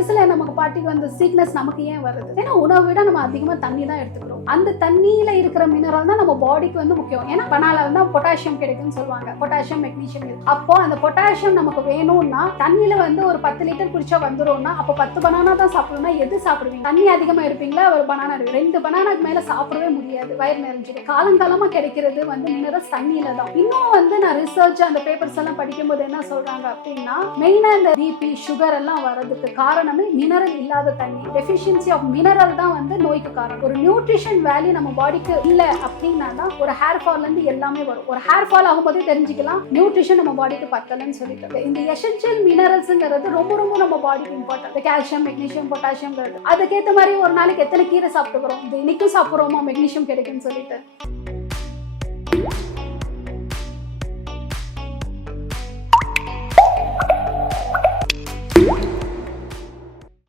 வயசுல நமக்கு பாட்டிக்கு வந்து சீக்னஸ் நமக்கு ஏன் வருது? ஏன்னா உணவை விட நம்ம அதிகமா தண்ணி தான் எடுத்துக்கிறோம். அந்த தண்ணியில இருக்கிற மினரல் தான் நம்ம பாடிக்கு வந்து முக்கியம். ஏன்னா பனால வந்து பொட்டாசியம் கிடைக்கும்னு சொல்லுவாங்க, பொட்டாசியம் மெக்னீசியம். அப்போ அந்த பொட்டாசியம் நமக்கு வேணும்னா தண்ணியில வந்து ஒரு 10 லிட்டர் குடிச்சா வந்துரும்னா அப்போ 10 பனானா தான் சாப்பிடணும்னா எது சாப்பிடுவீங்க? தண்ணி அதிகமா இருப்பீங்களா, ஒரு பனானா 2 பனானாக்கு மேல சாப்பிடவே முடியாது, வயிறு நிறைஞ்சிடும். காலங்காலமா கிடைக்கிறது வந்து மினரல்ஸ் தண்ணியில தான். இன்னும் வந்து நான் ரிசர்ச் அந்த பேப்பர்ஸ் எல்லாம் படிக்கும்போது என்ன சொல்றாங்க அப்படின்னா, மெயினா இந்த பிபி சுகர் எல்லாம் வர்றதுக்கு காரணமே மினரல் இல்லாத தண்ணி. டெஃபிஷியன்சி ஆஃப் மினரல் தான் வந்து நோய்க்கு காரணம். ஒரு நியூட்ரிஷன் வேல்யூ நம்ம பாடிக்கு இல்ல அப்படின்னா தான் ஒரு ஹேர் ஃபால்ல இருந்து எல்லாமே வரும். ஒரு ஹேர் ஃபால் ஆகும்போதே தெரிஞ்சுக்கலாம் நியூட்ரிஷன் நம்ம பாடிக்கு பத்தலன்னு சொல்லிட்டு. இந்த எசென்ஷியல் மினரல்ஸ்ங்கிறது ரொம்ப ரொம்ப நம்ம பாடிக்கு இம்பார்ட்டன்ட். Calcium, magnesium, potassium. அதுக்கேற்ற மாதிரி ஒரு நாளைக்கு எத்தனை கீரை சாப்பிட்டுக்கிறோம், இது இன்னைக்கும் சாப்பிட்றோமா மெக்னீசியம் கிடைக்கும்னு சொல்லிட்டு.